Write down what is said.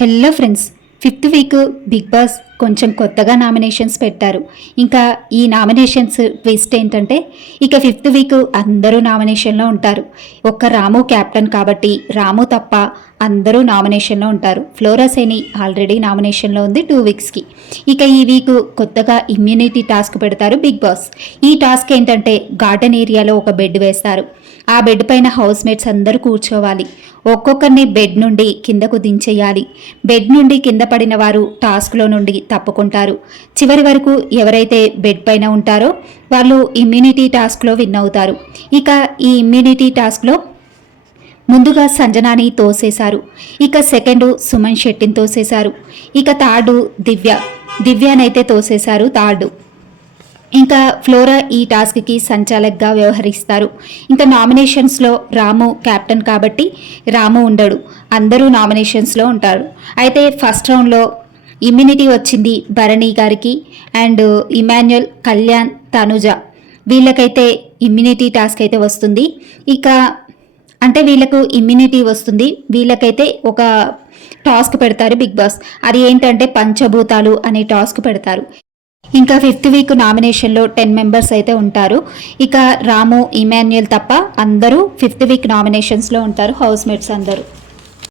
Hello friends, 5th week Big Boss కొంచెం కొత్తగా nominations పెట్టారు. ఇంకా ఈ నామినేషన్స్ ట్విస్ట్ ఏంటంటే, ఇక 5th వీక్ అందరూ నామినేషన్లో ఉంటారు. ఒక్క రాము క్యాప్టెన్ కాబట్టి రాము తప్ప అందరూ నామినేషన్లో ఉంటారు. ఫ్లోరా సేని ఆల్రెడీ నామినేషన్లో ఉంది 2 వీక్స్కి. ఇక ఈ వీక్ కొత్తగా ఇమ్యూనిటీ టాస్క్ పెడతారు బిగ్ బాస్. ఈ టాస్క్ ఏంటంటే, గార్డెన్ ఏరియాలో ఒక బెడ్ వేస్తారు. ఆ బెడ్ పైన హౌస్ మేట్స్ అందరూ కూర్చోవాలి. ఒక్కొక్కరిని బెడ్ నుండి కిందకు దించేయాలి. బెడ్ నుండి కింద పడిన వారు టాస్క్లో నుండి తప్పుకుంటారు. చివరి వరకు ఎవరైతే బెడ్ పైన ఉంటారో వాళ్ళు ఇమ్యూనిటీ టాస్క్లో విన్ అవుతారు. ఇక ఈ ఇమ్యూనిటీ టాస్క్లో ముందుగా సంజనాని తోసేశారు. ఇక సెకండ్ సుమన్ శెట్టిని తోసేశారు. ఇక థర్డ్ దివ్యానైతే తోసేశారు థర్డ్. ఇంకా ఫ్లోరా ఈ టాస్క్కి సంచాలక్గా వ్యవహరిస్తారు. ఇంకా నామినేషన్స్లో రాము క్యాప్టెన్ కాబట్టి రాము ఉండడు, అందరూ నామినేషన్స్లో ఉంటారు. అయితే ఫస్ట్ రౌండ్లో ఇమ్యూనిటీ వచ్చింది భరణి గారికి అండ్ ఇమాన్యుయల్, కళ్యాణ్, తనుజ వీళ్ళకైతే ఇమ్యూనిటీ టాస్క్ అయితే వస్తుంది. ఇక అంటే వీళ్ళకు ఇమ్యూనిటీ వస్తుంది, వీళ్ళకైతే ఒక టాస్క్ పెడతారు బిగ్ బాస్. అది ఏంటంటే పంచభూతాలు అనే టాస్క్ పెడతారు. ఇంకా 5th వీక్ నామినేషన్లో 10 మెంబర్స్ అయితే ఉంటారు. ఇక రాము, ఇమాన్యుయల్ తప్ప అందరూ 5th వీక్ నామినేషన్స్లో ఉంటారు, హౌస్ మేట్స్ అందరూ.